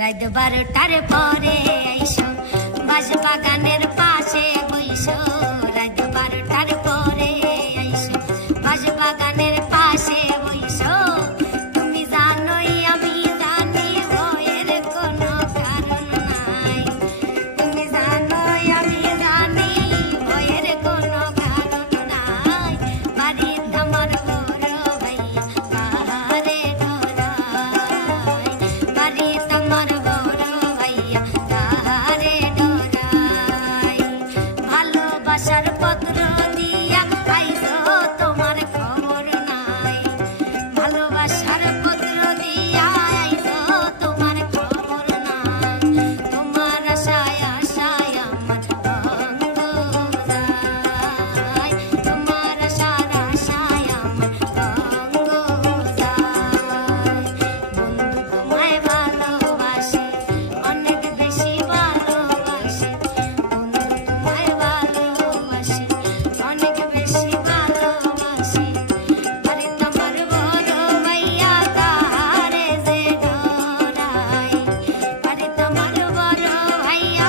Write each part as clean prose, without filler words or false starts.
রাত 12টার পরে আইসো বাঁশবাগানের পাশে বইসো। রাত 12টার পরে আইসো বাঁশবাগানের পাশে বইসো। তুমি জানোই আমি জানি ভয়ের কোনো কারণ নাই। তুমি জানোই আমি জানি ভয়ের কোনো কারণ নাই। বাড়ির আমার বড় ভাইয়া কাহারে ডরায়। বাড়ির আমার বড় ভাইয়া কাহারে ডরায়। ভালোবাসার পত্র দিয়া আইসো তোমার খবর নাই। ভালোবাসার পত্র দিয়া আইসো তোমার খবর নাই। তোমার আশায় আশায় আমার অঙ্গ যায়। তোমার আশার আশায় আমার অঙ্গ যায়। বন্ধু তোমায় ভালোবাসে অনেক বেশি ভালোবাসে। বন্ধু তোমায় ভালোবাসে অনেক বেশি ভালোবাসে। আরে তোমার বড় ভাইয়া তাহারে যে ডরায়। আরে তোমার বড় ভাইয়া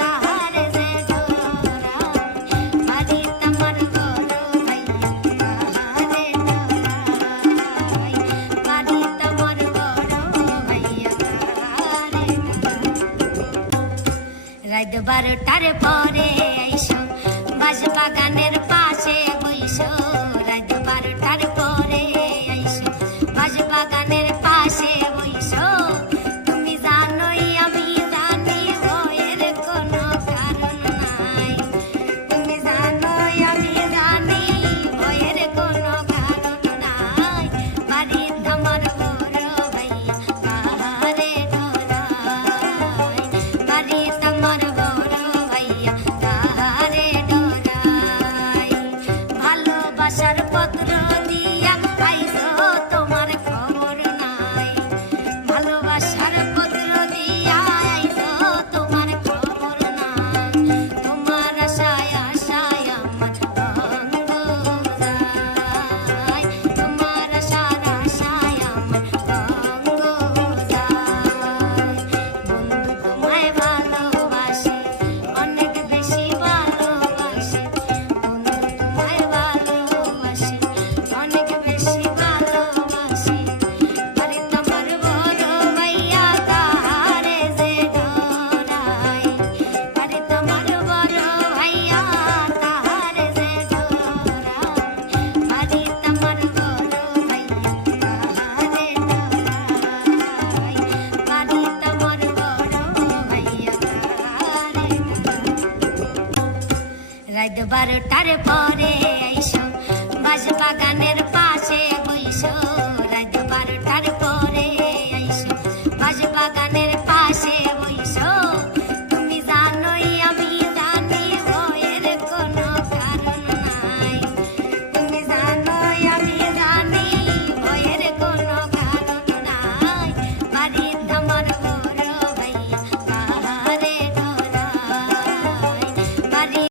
তাহারে যে ডরায়। আরে তোমার বড় ভাইয়া তাহারে ডরায়। আরে তোমার বড় ভাইয়া তাহারে ডরায়। রাত 12টার পরে আইসো বাঁশবাগানের পাশে বইসো। রাত 12টার পরে আইসো বাঁশবাগানের পাশে বইসো। তুমি জানোই আমি জানি ভয়ের কোনো কারণ নাই। তুমি জানোই আমি জানি ভয়ের কোনো কারণ নাই। বাড়ির আমার বড় ভাইয়া কাহারে ডরায়। বাড়ির আমার বড় ভাইয়া কাহারে ডরায়। ভালোবাসার পত্র দিয়া আইসো তোমার খবর নাই। ভালোবাসার পত্র দিয়া আইসো তোমার খবর নাই। তোমার আশায় আশায় আমার অঙ্গ যায়। তোমার আশার আশায় আমার অঙ্গ যায়। বন্ধু তোমায় ভালোবাসে অনেক বেশি ভালোবাসে। বন্ধু তোমায় ভালোবাসে অনেক বেশি ভালোবাসে। আরে তোমার বড় ভাইয়া তাহারে যে ডরায়। আরে তোমার বড় ভাইয়া তাহারে যে ডরায়। আরে তোমার বড় ভাইয়া তাহারে ডরায়। আরে তোমার বড় ভাইয়া তাহারে ডরায়। রাত 12টার পরে আইসো বাঁশবাগানের